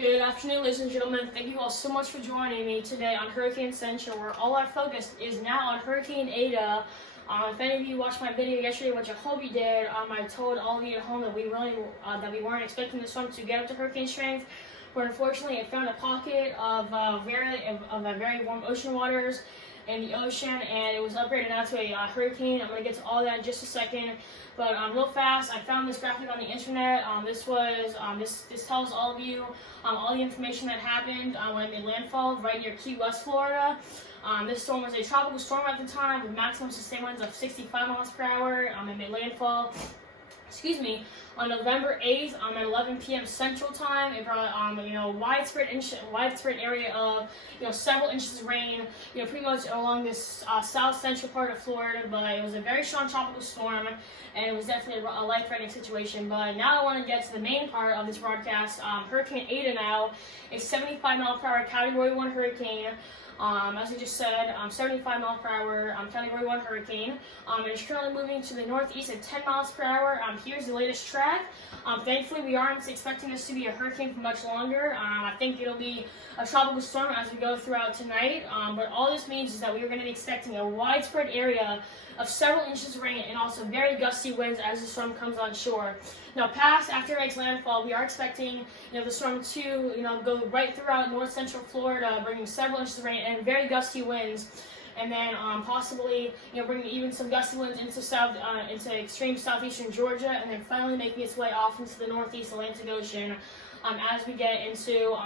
Good afternoon, ladies and gentlemen. Thank you all so much for joining me today on Hurricane Central, where all our focus is now on Hurricane Eta. If any of you watched my video yesterday, which I hope you did, I told all of you at home that we weren't expecting the storm to get up to hurricane strength, but unfortunately, it found a pocket of very warm ocean waters in the ocean, and it was upgraded now to a hurricane. I'm going to get to all that in just a second, but real fast, I found this graphic on the internet. This tells all of you all the information that happened when it made landfall right near Key West, Florida. This storm was a tropical storm at the time with maximum sustained winds of 65 miles per hour. It made landfall on November 8th at 11 p.m. Central Time. It brought widespread area of several inches of rain, pretty much along this south central part of Florida. But it was a very strong tropical storm, and it was definitely a life-threatening situation. But now I want to get to the main part of this broadcast. Hurricane Eta now, a 75 mile per hour Category 1 hurricane. As I just said, 75 miles per hour, Category 1 hurricane. It is currently moving to the northeast at 10 miles per hour. Here's the latest track. Thankfully, we aren't expecting this to be a hurricane for much longer. I think it'll be a tropical storm as we go throughout tonight. But all this means is that we are going to be expecting a widespread area of several inches of rain and also very gusty winds as the storm comes on shore. Now, after it makes landfall, we are expecting the storm to go right throughout north central Florida, bringing several inches of rain and very gusty winds, and then possibly bringing even some gusty winds into extreme southeastern Georgia, and then finally making its way off into the northeast Atlantic Ocean as we get into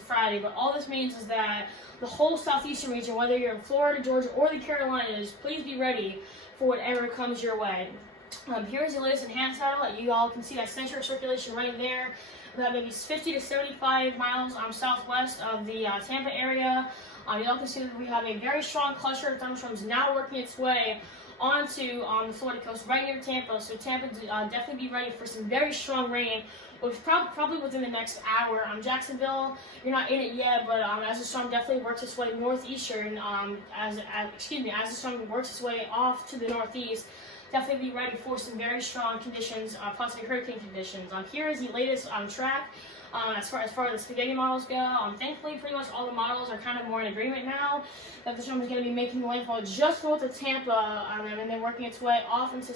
Friday. But all this means is that the whole southeastern region, whether you're in Florida, Georgia, or the Carolinas, please be ready for whatever comes your way. Here's the latest enhanced satellite. You all can see that center of circulation right there. About maybe 50 to 75 miles southwest of the Tampa area. You all can see that we have a very strong cluster of thunderstorms now working its way onto the Florida coast right near Tampa. So Tampa, definitely be ready for some very strong rain, which probably within the next hour. Jacksonville, you're not in it yet, but as the storm definitely works its way northeastern, as the storm works its way off to the northeast, definitely be ready for some very strong conditions, possibly hurricane conditions. Here is the latest track. As far as the spaghetti models go, thankfully pretty much all the models are kind of more in agreement now that the storm is going to be making landfall just north of Tampa, and then working its way off into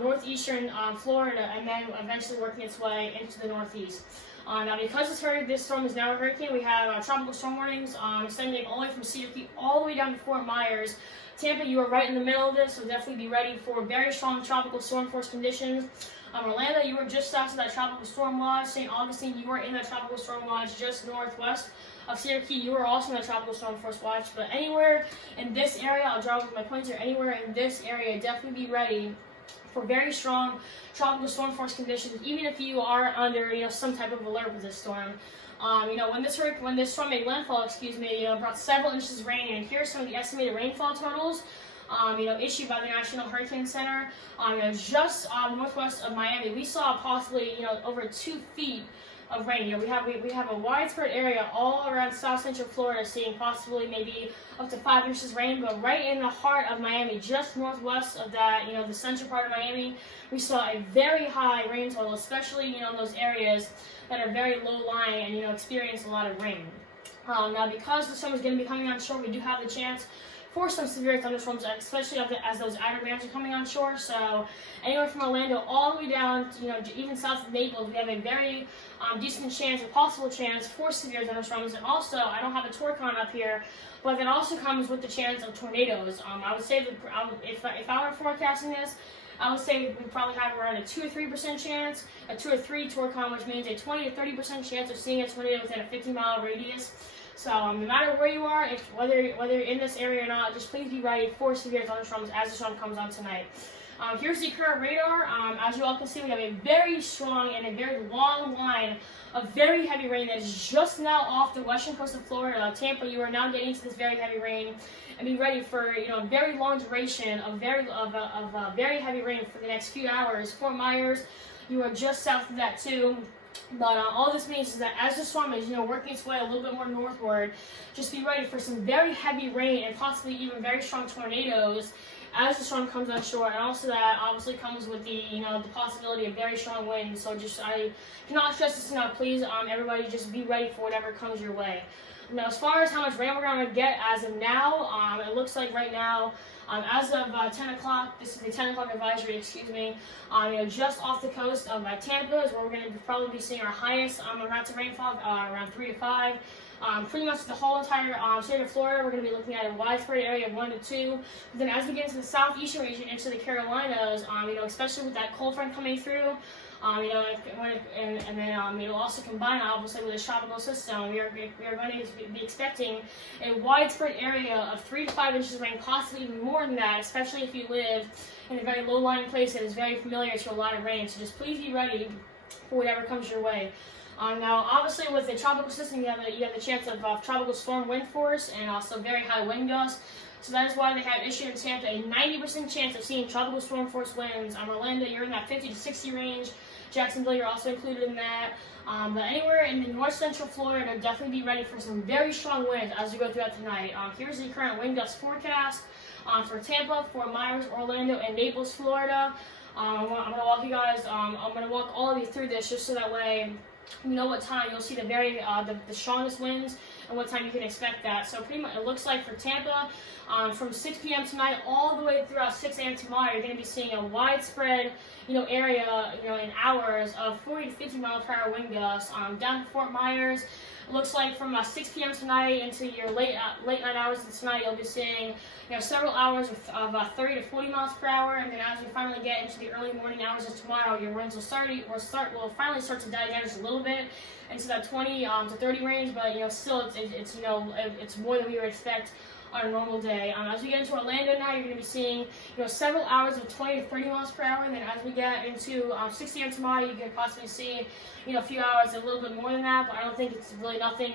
northeastern Florida, and then eventually working its way into the northeast. Now, because this storm is now a hurricane, we have tropical storm warnings extending all the way from Cedar Creek all the way down to Fort Myers. Tampa, you are right in the middle of this, so definitely be ready for very strong tropical storm force conditions. Orlando, you are just south of that tropical storm watch. St. Augustine, you are in that tropical storm watch just northwest of Cedar Key. You are also in that tropical storm force watch. But anywhere in this area, I'll draw with my pointer, anywhere in this area, definitely be ready for very strong tropical storm force conditions, even if you are under some type of alert with this storm. When this storm made landfall, brought several inches of rain, and here's some of the estimated rainfall totals. Issued by the National Hurricane Center. Just northwest of Miami, we saw possibly over 2 feet of rain. We have a widespread area all around south central Florida, seeing possibly maybe up to 5 inches rain. But right in the heart of Miami, just northwest of that, the central part of Miami, we saw a very high rain total, especially in those areas that are very low lying and experience a lot of rain. Now, because the storm is going to be coming on shore, we do have the chance for some severe thunderstorms, especially as those outer bands are coming on shore. So anywhere from Orlando all the way down, even south of Naples, we have a very decent chance, a possible chance for severe thunderstorms. And also, I don't have a Torcon up here, but that also comes with the chance of tornadoes. I would say that if I were forecasting this, I would say we probably have around a 2 or 3% chance, a 2 or 3 Torcon, which means a 20 to 30% chance of seeing a tornado within a 50-mile radius. So no matter where you are, whether you're in this area or not, just please be ready for severe thunderstorms as the storm comes on tonight. Here's the current radar. As you all can see, we have a very strong and a very long line of very heavy rain that is just now off the western coast of Florida. Tampa, you are now getting to this very heavy rain, and be ready for a very long duration of very heavy rain for the next few hours. Fort Myers, you are just south of that too. But all this means is that as the storm is, working its way a little bit more northward, just be ready for some very heavy rain and possibly even very strong tornadoes as the storm comes on shore, and also that obviously comes with the the possibility of very strong winds. So I cannot stress this enough. Please, everybody, just be ready for whatever comes your way. Now, as far as how much rain we're going to get as of now, it looks like right now, as of 10 o'clock, this is the 10 o'clock advisory, excuse me, just off the coast of Tampa is where we're going to probably be seeing our highest amounts of rainfall, around 3 to 5. Pretty much the whole entire state of Florida, we're going to be looking at a widespread area of 1 to 2. But then as we get into the southeastern region, into the Carolinas, especially with that cold front coming through, and then it'll also combine obviously with a tropical system. We are going to be expecting a widespread area of 3 to 5 inches of rain, possibly even more than that, especially if you live in a very low-lying place that is very familiar to a lot of rain. So just please be ready for whatever comes your way. Now, obviously, with the tropical system, you have the chance of tropical storm wind force and also very high wind gusts. So that is why they have issued in Tampa a 90% chance of seeing tropical storm force winds. Orlando, you're in that 50 to 60 range. Jacksonville, you're also included in that. But anywhere in the north central Florida, definitely be ready for some very strong winds as we go throughout the night. Here's the current wind gust forecast for Tampa, Fort Myers, Orlando, and Naples, Florida. I'm going to walk you guys. I'm going to walk all of you through this just so that way you know what time you'll see the strongest winds and what time you can expect that. So pretty much it looks like for Tampa, from 6 p.m. tonight all the way throughout 6 a.m. tomorrow, you're going to be seeing a widespread area in hours of 40 to 50 mile per hour wind gusts. Down to Fort Myers, it looks like from 6 p.m. tonight into your late night hours of tonight, you'll be seeing several hours of 30 to 40 miles per hour, and then as we finally get into the early morning hours of tomorrow, your winds will finally start to die down just a little bit into that 20 to 30 range, but still it's more than we would expect on a normal day. As we get into Orlando now, you're going to be seeing several hours of 20 to 30 miles per hour, and then as we get into 6 a.m. tomorrow, you can possibly see a few hours a little bit more than that, but I don't think it's really nothing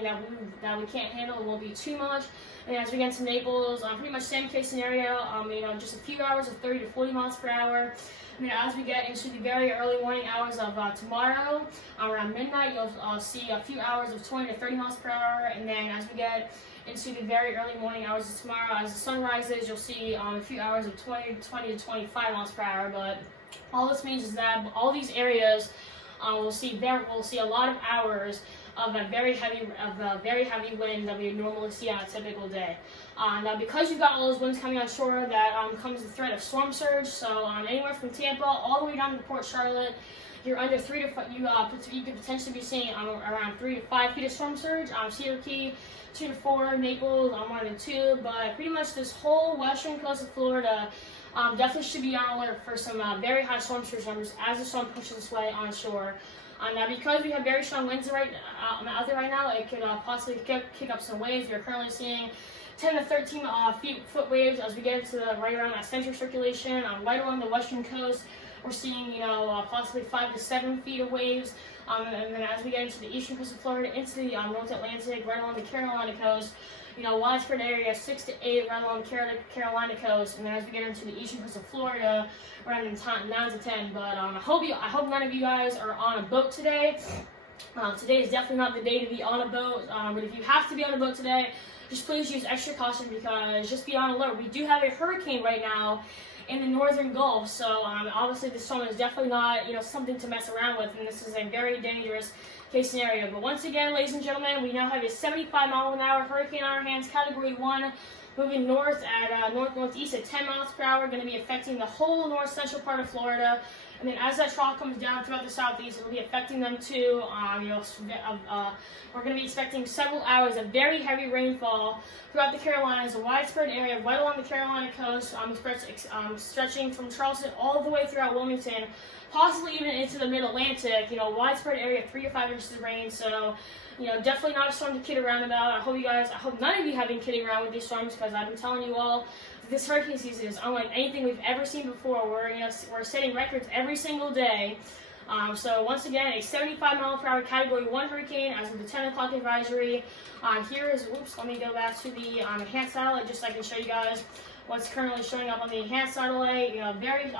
that we can't handle. It won't be too much. And as we get to Naples, pretty much same case scenario. Just a few hours of 30 to 40 miles per hour. And then as we get into the very early morning hours of tomorrow, around midnight, you'll see a few hours of 20 to 30 miles per hour. And then as we get into the very early morning hours of tomorrow, as the sun rises, you'll see a few hours of 20 to 25 miles per hour. But all this means is that all these areas we'll see a lot of hours of a very heavy wind that we normally see on a typical day. Now, because you've got all those winds coming on shore, that comes the threat of storm surge. So anywhere from Tampa all the way down to Port Charlotte, you're under 3 to 5. You could potentially be seeing around 3 to 5 feet of storm surge. Cedar Key, 2 to 4. Naples, 1 to 2. But pretty much this whole western coast of Florida definitely should be on alert for some very high storm surge numbers as the storm pushes its way on shore. Now, because we have very strong winds out there right now, it could possibly kick up some waves. We're currently seeing 10 to 13 foot waves as we get into right around that central circulation. Right along the western coast, we're seeing possibly 5 to 7 feet of waves. And then as we get into the eastern coast of Florida, into the North Atlantic, right along the Carolina coast, widespread area 6 to 8 right along the Carolina coast, and then as we get into the eastern coast of Florida, around 9 to 10. But I hope none of you guys are on a boat today. Today is definitely not the day to be on a boat. But if you have to be on a boat today, just please use extra caution, because just be on alert. We do have a hurricane right now in the northern Gulf, so obviously this storm is definitely not something to mess around with, and this is a very dangerous case scenario. But once again, ladies and gentlemen, we now have a 75 mile an hour hurricane on our hands, category 1, moving north at northeast at 10 miles per hour, going to be affecting the whole north central part of Florida. And then as that trough comes down throughout the southeast, it'll be affecting them too. We're going to be expecting several hours of very heavy rainfall throughout the Carolinas, a widespread area right along the Carolina coast, stretching from Charleston all the way throughout Wilmington, possibly even into the mid-Atlantic. Widespread area of 3 to 5 inches of rain. So, definitely not a storm to kid around about. I hope none of you have been kidding around with these storms, because I've been telling you all, this hurricane season is unlike anything we've ever seen before. We're setting records every single day. So once again, a 75 mile per hour category 1 hurricane as of the 10 o'clock advisory. Let me go back to the enhanced satellite just so I can show you guys what's currently showing up on the enhanced satellite. Very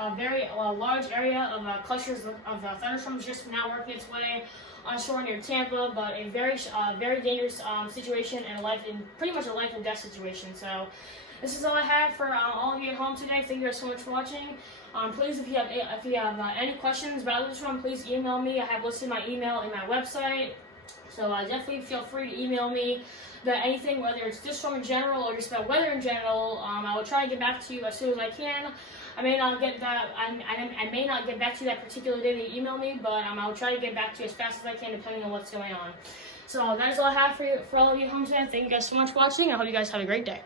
large area of clusters of thunderstorms just now working its way on shore near Tampa, but a very dangerous situation, and pretty much a life and death situation. So this is all I have for all of you at home today. Thank you guys so much for watching. Please, if you have any questions about this one, please email me. I have listed my email in my website, so definitely feel free to email me about anything, whether it's this storm in general or just about weather in general. I will try to get back to you as soon as I can. I may not get that. I may not get back to you that particular day that you email me, but I will try to get back to you as fast as I can, depending on what's going on. So that is all I have for all of you at home today. Thank you guys so much for watching. I hope you guys have a great day.